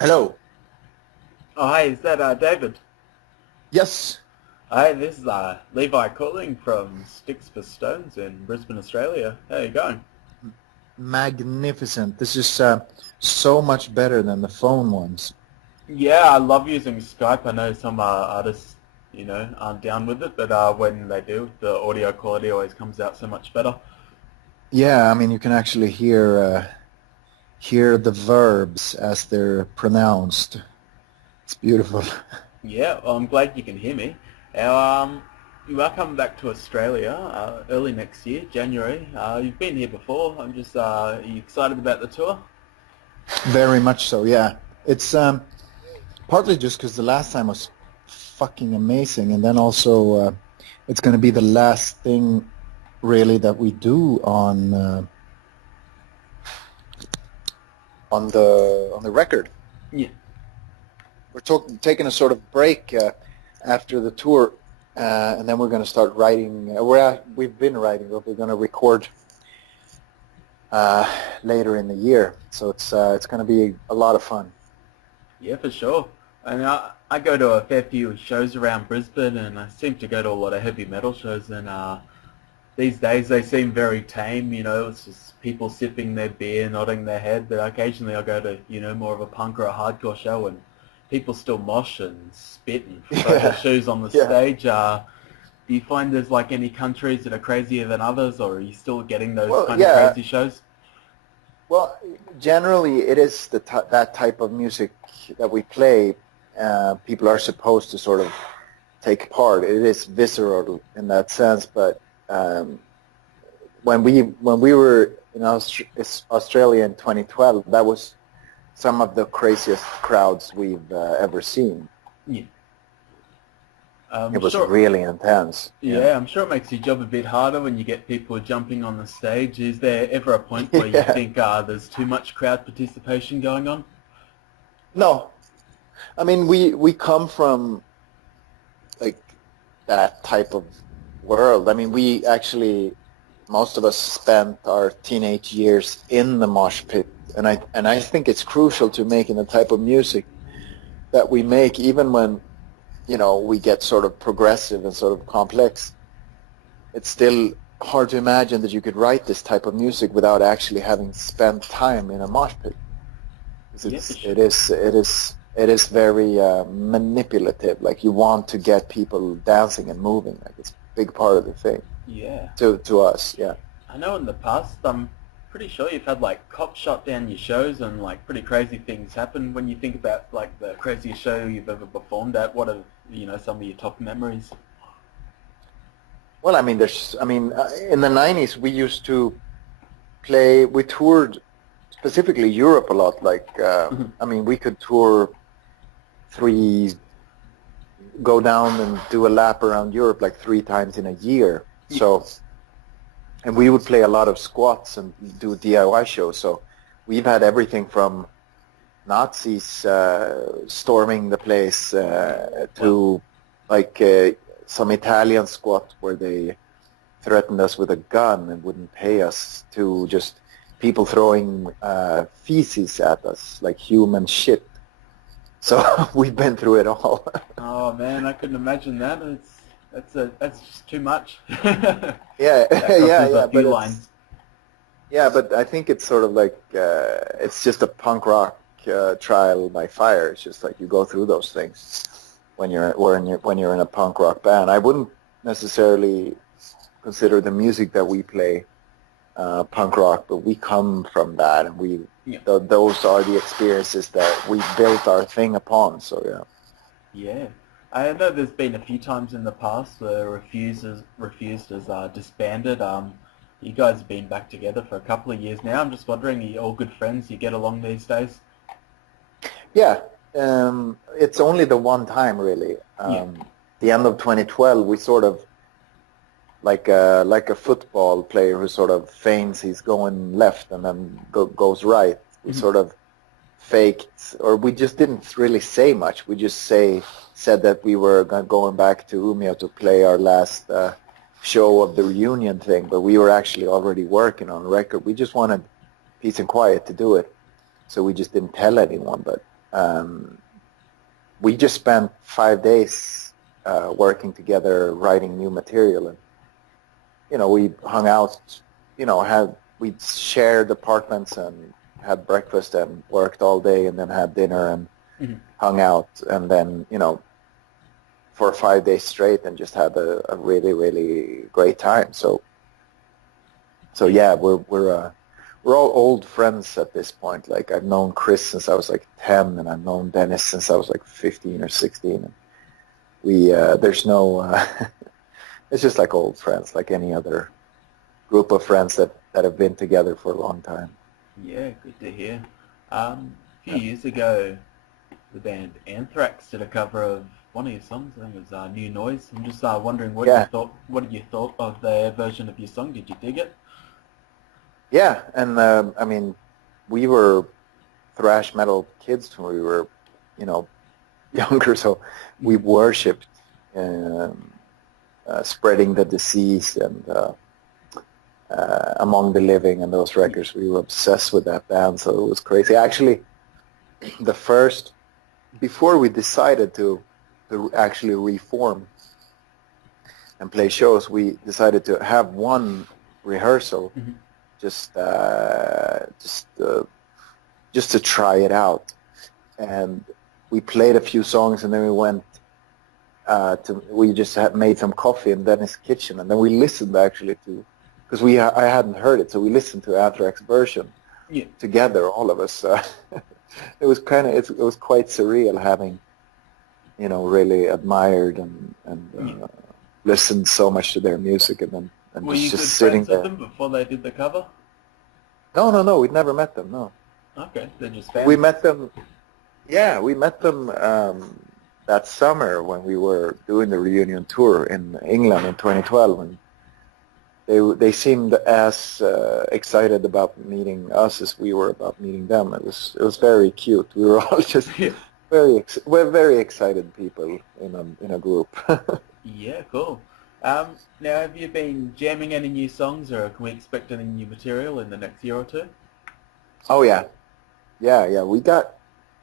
Hello. Oh, hi, is that David? Yes, Hi, this is Levi calling from Sticks for Stones in Brisbane, Australia. How you going? magnificent. This is so much better than the phone ones. Yeah, I love using Skype. I know some artists, aren't down with it, but when they do, the audio quality always comes out so much better. Yeah, I mean you can actually hear the verbs as they're pronounced. It's beautiful. Yeah, well, I'm glad you can hear me. Our, you are coming back to Australia early next year, January. You've been here before. Are you excited about the tour? Very much so. Yeah, it's partly just because the last time was fucking amazing, and then also it's going to be the last thing really that we do on the record. Yeah. We're taking a sort of break after the tour, and then we're going to start writing. We've been writing, but we're going to record later in the year. So it's going to be a lot of fun. Yeah, for sure. And I go to a fair few shows around Brisbane, and I seem to go to a lot of heavy metal shows. And these days they seem very tame. It's just people sipping their beer, nodding their head. But occasionally I go to more of a punk or a hardcore show, and people still mosh and spit and throw their Yeah, shoes on the yeah. stage. Do you find there's like any countries that are crazier than others, or are you still getting those Well, kind of yeah. crazy shows? Well, generally it is that type of music that we play. People are supposed to sort of take part. It is visceral in that sense, but um, when we were in Australia in 2012, that was some of the craziest crowds we've ever seen. Yeah. It I'm was sure. really intense. Yeah. Yeah, I'm sure it makes your job a bit harder when you get people jumping on the stage. Is there ever a point where you Yeah. think there's too much crowd participation going on? No, I mean we come from like that type of world. I mean we actually most of us spent our teenage years in the mosh pit, and I think it's crucial to making the type of music that we make, even when we get sort of progressive and sort of complex. It's still hard to imagine that you could write this type of music without actually having spent time in a mosh pit. 'Cause Yeah, for sure. it is very manipulative. Like you want to get people dancing and moving. Like it's a big part of the thing Yeah. to us. Yeah. I know in the past, I'm pretty sure you've had like cops shot down your shows and like pretty crazy things happen. When you think about like the craziest show you've ever performed at, what are, some of your top memories? Well, I mean, in the 90s, we used to we toured specifically Europe a lot. Like, I mean, we could tour three, go down and do a lap around Europe like 3 times in a year. Yeah. So, and we would play a lot of squats and do DIY shows. So we've had everything from Nazis storming the place Well, to like some Italian squat where they threatened us with a gun and wouldn't pay us, to just people throwing feces at us like human shit. So we've been through it all. oh man, I couldn't imagine that. That's just too much. Yeah, That yeah, crosses a yeah. few But lines. I think it's sort of like it's just a punk rock trial by fire. It's just like you go through those things when you're in a punk rock band. I wouldn't necessarily consider the music that we play punk rock, but we come from that, and Yeah. those are the experiences that we built our thing upon. So yeah. Yeah. I know there's been a few times in the past where Refused has disbanded. You guys have been back together for a couple of years now. I'm just wondering, are you all good friends? You get along these days? Yeah, it's only the one time really. Yeah. The end of 2012, we sort of like a football player who sort of feigns he's going left and then goes right. We Mhm. sort of faked, or we just didn't really say much. We just said that we were going back to Umeå to play our last show of the reunion thing, but we were actually already working on a record. We just wanted peace and quiet to do it, so we just didn't tell anyone. But um, we just spent 5 days working together, writing new material, and we hung out. We shared apartments and had breakfast and worked all day, and then had dinner and Mhm. hung out, and then for 5 days straight, and just had a really really great time. So yeah, we're all old friends at this point. Like, I've known Chris since I was like 10, and I've known Dennis since I was like 15 or 16. And there's no, it's just like old friends, like any other group of friends that have been together for a long time. Yeah, good to hear. A few years ago, the band Anthrax did a cover of one of your songs. I think it was New Noise. I'm just wondering what you Yeah, thought. What you thought of their version of your song? Did you dig it? yeah, and I mean, we were thrash metal kids when we were, you know, younger, so we Mhm. worshipped um, spreading the disease and Among the Living and those Yeah. records. We were obsessed with that band, so it was crazy. Actually, the first before we decided to actually reform and play shows, we decided to have one rehearsal Mhm. just just to try it out. And we played a few songs, and then we went we just had made some coffee in Dennis' kitchen, and then we listened actually to, because I hadn't heard it, so we listened to Anthrax version Yeah. together, all of us. It was quite surreal having really admired and Yeah. listened so much to their music, and then and Were just you just good sitting friends with there. them before they did the cover? No, we'd never met them. No, Okay, they're just we fans. met them. Yeah, we met them that summer when we were doing the reunion tour in England in 2012, and they seemed as excited about meeting us as we were about meeting them. It was very cute. We were all just Yeah. we're very excited people in a group. Yeah, cool. Now, have you been jamming any new songs, or can we expect any new material in the next year or two? Oh yeah, yeah. We got.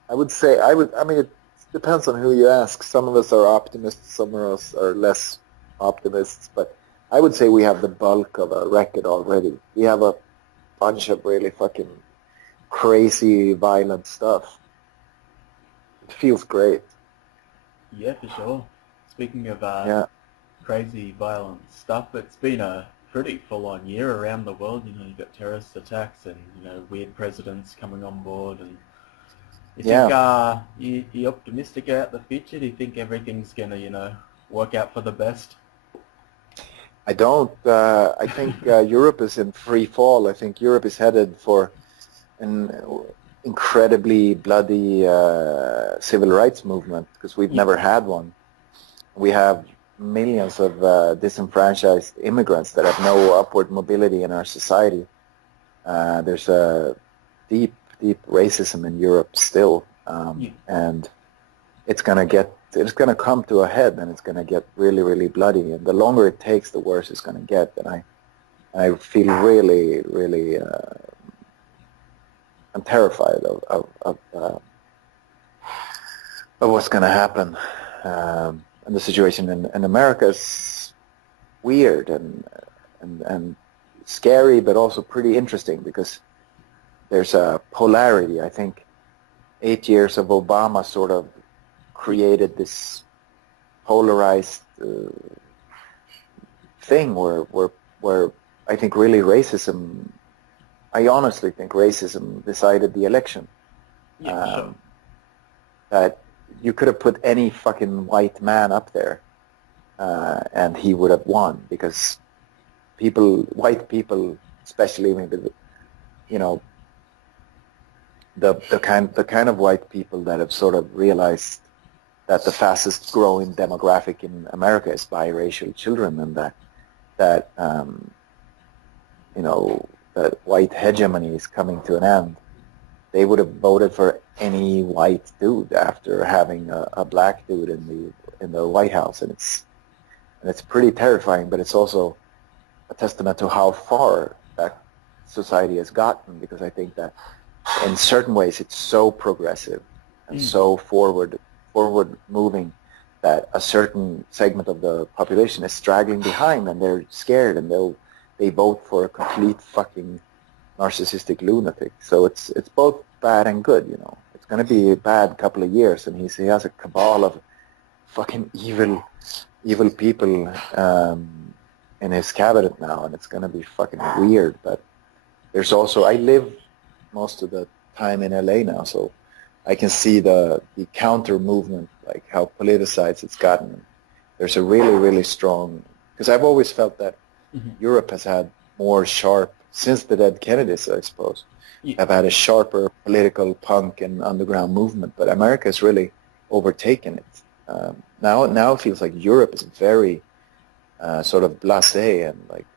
I would say I would. I mean, it depends on who you ask. Some of us are optimists, some of us are less optimists. But I would say we have the bulk of a record already. We have a bunch of really fucking crazy, violent stuff. It feels great. Yeah, for sure. Speaking of Yeah, crazy, violent stuff, it's been a pretty full-on year around the world. You've got terrorist attacks and weird presidents coming on board. And you think yeah. you optimistic about the future? Do you think everything's gonna work out for the best? I don't. I think Europe is in free fall. I think Europe is headed for an incredibly bloody civil rights movement because we've Yeah. never had one. We have millions of disenfranchised immigrants that have no upward mobility in our society. There's a deep, deep racism in Europe still, Yeah. and it's gonna come to a head, and it's gonna get really, really bloody. And the longer it takes, the worse it's gonna get. And I feel really, really, I'm terrified of what's gonna happen. And the situation in America is weird and scary, but also pretty interesting because there's a polarity. I think 8 years of Obama sort of Yeah. created this polarized thing where I think really racism. I honestly think racism decided the election. Yeah, for sure. Um, that you could have put any fucking white man up there, and he would have won because white people, especially maybe you know the kind of white people that have sort of realized that the fastest growing demographic in America is biracial children, and that you know that white hegemony is coming to an end. They would have voted for any white dude after having a black dude in the White House, and it's pretty terrifying. But it's also a testament to how far that society has gotten, because I think that in certain ways it's so progressive, and so forward moving that a certain segment of the population is straggling behind, and they're scared, and they vote for a complete fucking narcissistic lunatic. So it's both bad and good, you know. It's going to be a bad couple of years, and he has a cabal of fucking evil people in his cabinet now, and it's going to be fucking weird. But there's also, I live most of the time in LA now, so I can see the counter movement, like how politicized it's gotten. There's a really strong, because I've always felt that Europe has had more sharp, since the dead Kennedys, I suppose, have had a sharper political punk and underground movement, but America has really overtaken it. Now it feels like Europe is very sort of blasé and like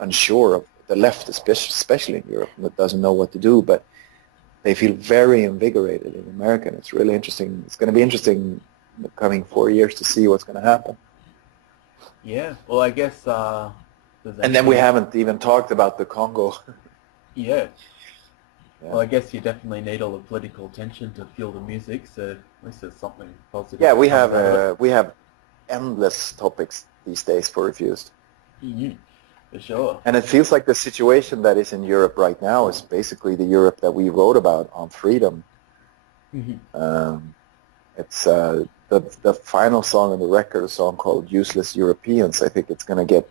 unsure of the left, especially in Europe, that doesn't know what to do, but they feel very invigorated in America, and it's really interesting. It's going to be interesting in the coming 4 years to see what's going to happen. Yeah, well, I guess... and then we haven't even talked about the Congo. Yeah. Well, I guess you definitely need all the political tension to fuel the music, so at least there's something positive. Yeah, we have endless topics these days for Refused. Mm-hmm. For sure. And it feels like the situation that is in Europe right now is basically the Europe that we wrote about on Freedom. Mm-hmm. It's the final song on the record, a song called Useless Europeans. I think it's going to get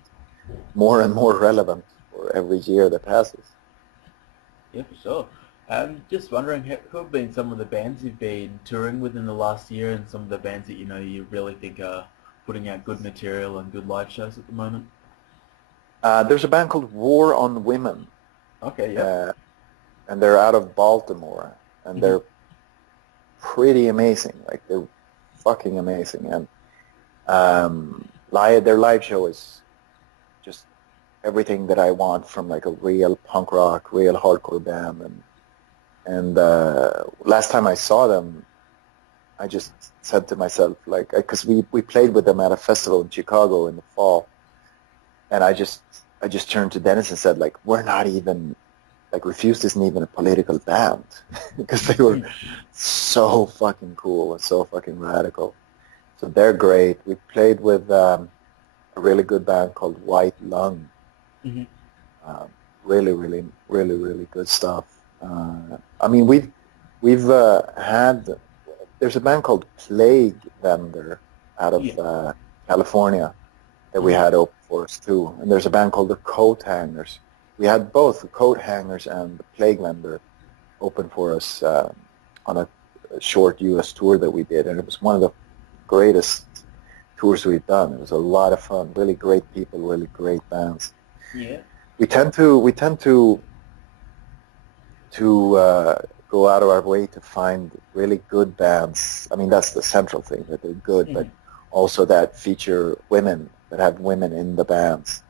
more and more relevant for every year that passes. Yeah, for sure. Just wondering, who have been some of the bands you've been touring with in the last year, and some of the bands that you really think are putting out good material and good live shows at the moment? There's a band called War on Women. Okay, yeah. And they're out of Baltimore, and they're pretty amazing. Like, they're fucking amazing. And their live show is just everything that I want from like a real punk rock, real hardcore band. And last time I saw them, I just said to myself, like, because we played with them at a festival in Chicago in the fall, and I just turned to Dennis and said, like, we're not even, like, Refused isn't even a political band, because they were so fucking cool and so fucking radical. So they're great. We played with a really good band called White Lung. Mm-hmm. Really good stuff. I mean, we've had, there's a band called Plague Vendor out of California that we had open for us too, and there's a band called the Coat Hangers. We had both the Coat Hangers and the Plague Vendor open for us on a short U.S. tour that we did, and it was one of the greatest tours we've done. It was a lot of fun. Really great people, really great bands. Yeah. We tend to go out of our way to find really good bands. I mean, that's the central thing, that they're good, but also that feature women, that have women in the bands.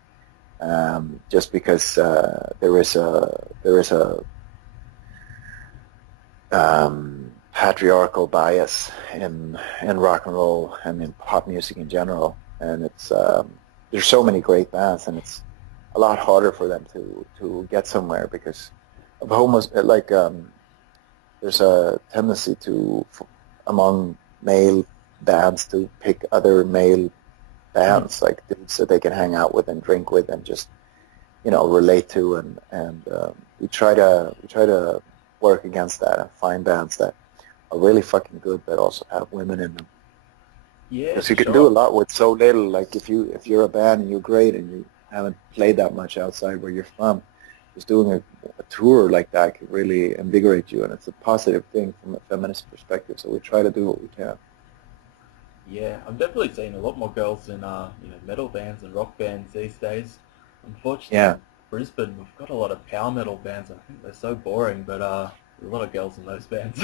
Just because there is a patriarchal bias in rock and roll and in pop music in general, and it's there's so many great bands, and it's a lot harder for them to get somewhere because of there's a tendency among male bands to pick other male bands, like dudes that they can hang out with and drink with and just relate to, and we try to work against that and find bands that are really fucking good but also have women in them. Yeah, because you can do a lot with so little. Like if you're a band and you're great and you haven't played that much outside where you're from, just doing a tour like that can really invigorate you, and it's a positive thing from a feminist perspective. So we try to do what we can. Yeah, I'm definitely seeing a lot more girls in metal bands and rock bands these days. Unfortunately, in Brisbane, we've got a lot of power metal bands. I think they're so boring, but there are a lot of girls in those bands.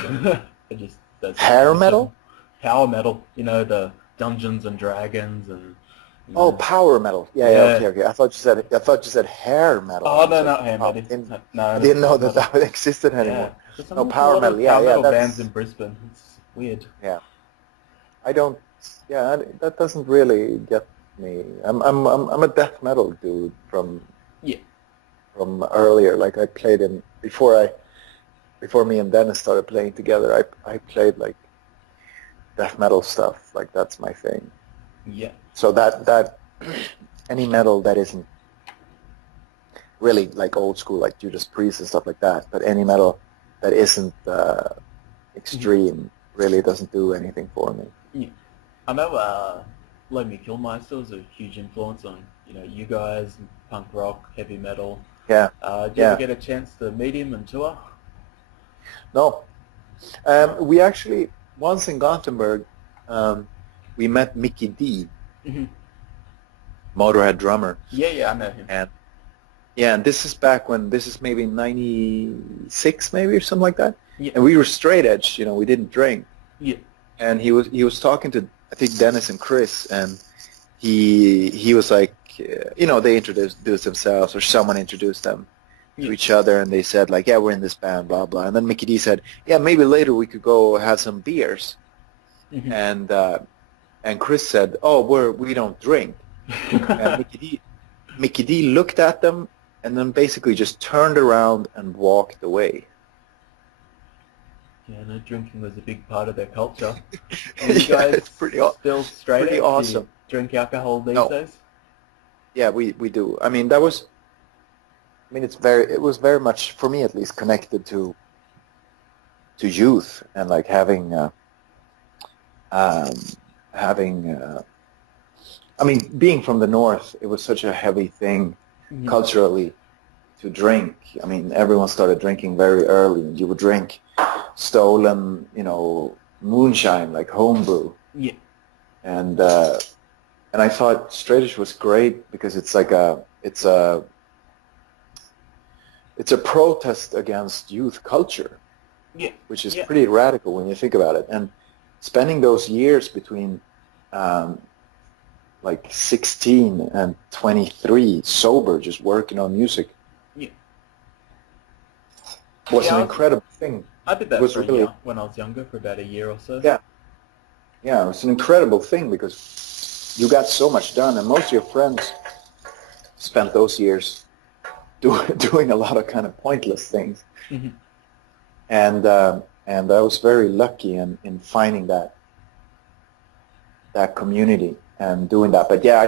Hair metal? Power metal, the Dungeons and Dragons and. Oh, power metal. Yeah, okay. I thought you said hair metal. Oh, no, not hair metal. No, I didn't know that existed anymore. Yeah. No, power metal. Power metal bands in Brisbane. It's weird. Yeah. I don't. Yeah, that doesn't really get me. I'm a death metal dude from earlier. Like I played in before before me and Dennis started playing together, I played like death metal stuff. Like that's my thing. Yeah. So that any metal that isn't really like old school, like Judas Priest and stuff like that, but any metal that isn't extreme really doesn't do anything for me. Yeah. I know Lemmy Kilmister was a huge influence on, you guys, punk rock, heavy metal. Yeah, Did you yeah. ever get a chance to meet him and tour? No, we actually once in Gothenburg, we met Mickey D, Hmm. Motorhead drummer, Yeah, I know him. and yeah, and this is back when this is maybe '96 maybe or something like that, Yeah. and we were straight edge, we didn't drink, Yeah. and he was talking to I think Dennis and Chris, and he was like, they introduced themselves or someone introduced them to Yeah. each other, and they said like, yeah, we're in this band, blah blah, and then Mickey D said, yeah, maybe later we could go have some beers, Hmm. and Chris said, oh, we don't drink, and Mickey D looked at them and then basically just turned around and walked away. Yeah, no, drinking was a big part of their culture. Are you Yeah, guys it's still straight pretty edge? Do you awesome. drink alcohol these No, days? yeah, we do. I mean, it was very much for me at least connected to youth and like um, having. I mean, being from the north, it was such a heavy thing Hmm. culturally to drink. I mean, everyone started drinking very early, and you would drink stolen, moonshine like homebrew, Yeah. and I thought straight edge was great because it's a protest against youth culture, Yeah. which is Yeah. pretty radical when you think about it. And spending those years between like 16 and 23 sober, just working on music, Yeah. was Yeah, an incredible thing. I did It that was for a really, year when I was younger, for about a year or so. yeah, yeah, it was an incredible thing because you got so much done, and most of your friends spent those years doing a lot of kind of pointless things. Hmm. And I was very lucky in finding that community and doing that. But yeah,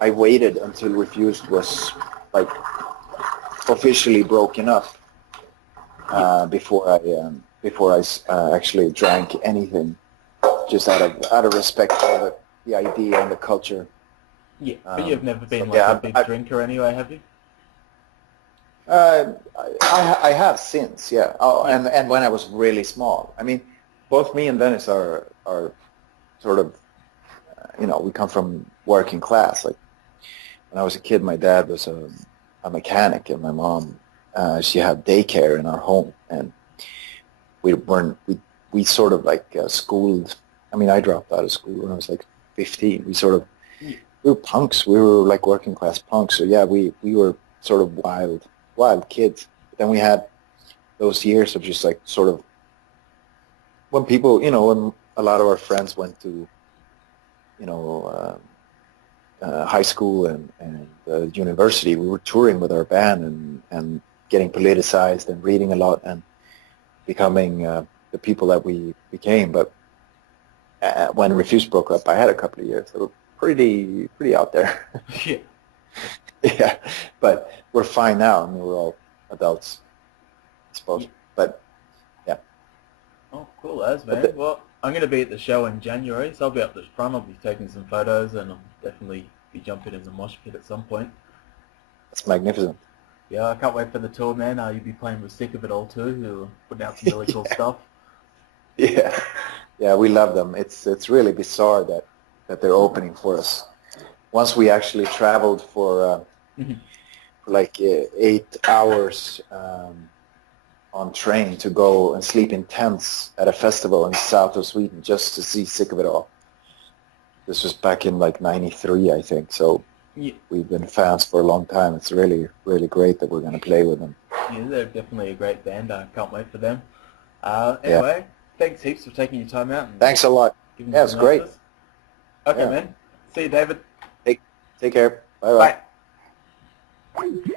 I waited until Refused was like officially broken up Yeah. before I actually drank anything, just out of respect for the idea and the culture. Yeah. But you've never been So like a yeah, big drinker anyway, have you? Uh, I have since, yeah. Oh, Yeah. and when I was really small. I mean, both me and Dennis are sort of, we come from working class. Like when I was a kid, my dad was a mechanic, and my mom, she had daycare in our home, and we sort of like schooled. I mean, I dropped out of school when I was like 15. Yeah. We were punks. We were like working class punks. So yeah, we were sort of wild kids. But then we had those years of just like sort of when people, when a lot of our friends went to, you know, high school and university, we were touring with our band and getting politicized and reading a lot and becoming the people that we became. But when Refuse broke up, I had a couple of years that were pretty out there. Yeah. Yeah, but we're fine now. I mean, we're all adults, I suppose. Yeah. But yeah. Oh, cool as, But man. Well, I'm going to be at the show in January, so I'll be up the front. I'll be taking some photos, and I'll definitely be jumping in the mosh pit at some point. It's magnificent. Yeah, I can't wait for the tour, man. You'll be playing with Sick of It All too, who are putting out some really cool stuff. Yeah, yeah, we love them. It's really bizarre that they're opening for us. Once we actually traveled for like 8 hours on train to go and sleep in tents at a festival in the south of Sweden just to see Sick of It All. This was back in like '93, I think. So Yeah. we've been fans for a long time. It's really, really great that we're going to play with them. Yeah, they're definitely a great band. I can't wait for them. Yeah. Anyway, thanks heaps for taking your time out and Thanks a lot. giving Yeah, me it's some great. answers. Okay, Yeah. man. See you, David. Take care. Bye-bye. Bye.